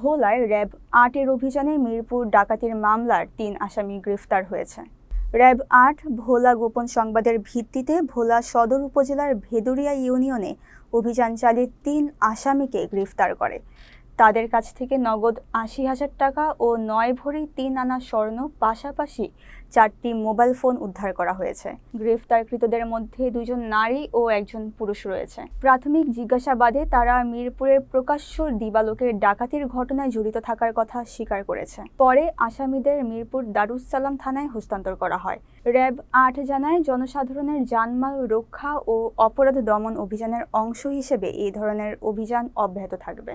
ভোলায় র্যাব আটের অভিযানে মিরপুর ডাকাতির মামলার তিন আসামি গ্রেফতার হয়েছে। র্যাব আট, ভোলা গোপন সংবাদের ভিত্তিতে ভোলা সদর উপজেলার ভেদুরিয়া ইউনিয়নে অভিযান চালিয়ে তিন আসামিকে গ্রেফতার করে। তাদের কাছ থেকে নগদ আশি হাজার টাকা ও নয় ভরি তিন আনা স্বর্ণ, পাশাপাশি চারটি মোবাইল ফোন উদ্ধার করা হয়েছে। গ্রেফতারকৃতদের মধ্যে দুজন নারী ও একজন পুরুষ রয়েছে। প্রাথমিক জিজ্ঞাসাবাদে তারা মিরপুরের প্রকাশ্য দিবালোকের ডাকাতির ঘটনায় জড়িত থাকার কথা স্বীকার করেছে। পরে আসামিদের মিরপুর দারুসালাম থানায় হস্তান্তর করা হয়। র্যাব আট জানায়, জনসাধারণের জানমাল রক্ষা ও অপরাধ দমন অভিযানের অংশ হিসেবে এই ধরনের অভিযান অব্যাহত থাকবে।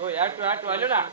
ઓય આટુ આટુ હાલ્યો ના